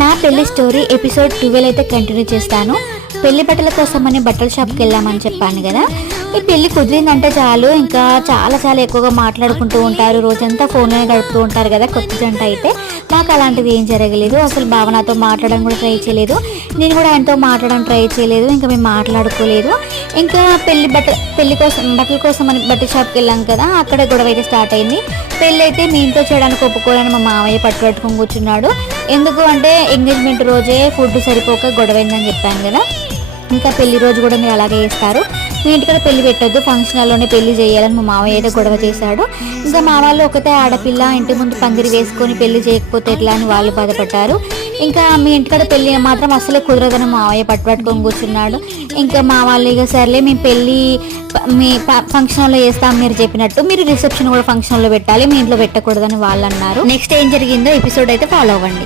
నా పెళ్లి story episode 12 అయితే కంటిన్యూ చేస్తాను. పెళ్లి బట్టల కోసమని బట్టల షాప్కి వెళ్ళామని చెప్పాను కదా. ఈ పెళ్లి కుదిరిందంటే చాలు ఇంకా చాలా చాలా ఎక్కువగా మాట్లాడుకుంటూ ఉంటారు. రోజంతా ఫోన్లోనే గడుపుతూ ఉంటారు కదా కొత్త జంట అయితే. మాకు అలాంటిది ఏం జరగలేదు. అసలు భావనతో మాట్లాడడం కూడా ట్రై చేయలేదు, నేను కూడా ఆయనతో మాట్లాడడం ట్రై చేయలేదు. ఇంకా మేము మాట్లాడుకోలేదు. ఇంకా పెళ్లి కోసం బట్టల కోసం అని బట్టల షాప్కి వెళ్ళాం కదా, అక్కడ గొడవ అయితే స్టార్ట్ అయింది. పెళ్ళి అయితే మీ ఇంట్లో చేయడానికి ఒప్పుకోవాలని మా మామయ్య పట్టుకొని కూర్చున్నాడు. ఎందుకు అంటే ఎంగేజ్మెంట్ రోజే ఫుడ్ సరిపోక గొడవైందని చెప్పాను కదా. ఇంకా పెళ్లి రోజు కూడా మీరు అలాగే చేస్తారు, మీ ఇంటికి పెళ్లి పెట్టొద్దు, ఫంక్షన్ హాల్లోనే పెళ్లి చేయాలని మా మామయ్య అయితే గొడవ చేశాడు. ఇంకా మా వాళ్ళు ఒకటే ఆడపిల్ల, ఇంటి ముందు పందిరి వేసుకొని పెళ్లి చేయకపోతే ఎట్లా అని వాళ్ళు బాధపడ్డారు. ఇంకా మీ ఇంటికాడ పెళ్లి మాత్రం అసలే కుదరదని మామయ్య పట్టుకొని కూర్చున్నాడు. ఇంకా మా వాళ్ళు ఇక సర్లే మేము పెళ్లి మీ ఫంక్షన్ హాల్లో చేస్తాం మీరు చెప్పినట్టు, మీరు రిసెప్షన్ కూడా ఫంక్షన్ హాల్లో పెట్టాలి, మీ ఇంట్లో పెట్టకూడదని వాళ్ళు అన్నారు. నెక్స్ట్ ఏం జరిగిందో ఎపిసోడ్ అయితే ఫాలో అవ్వండి.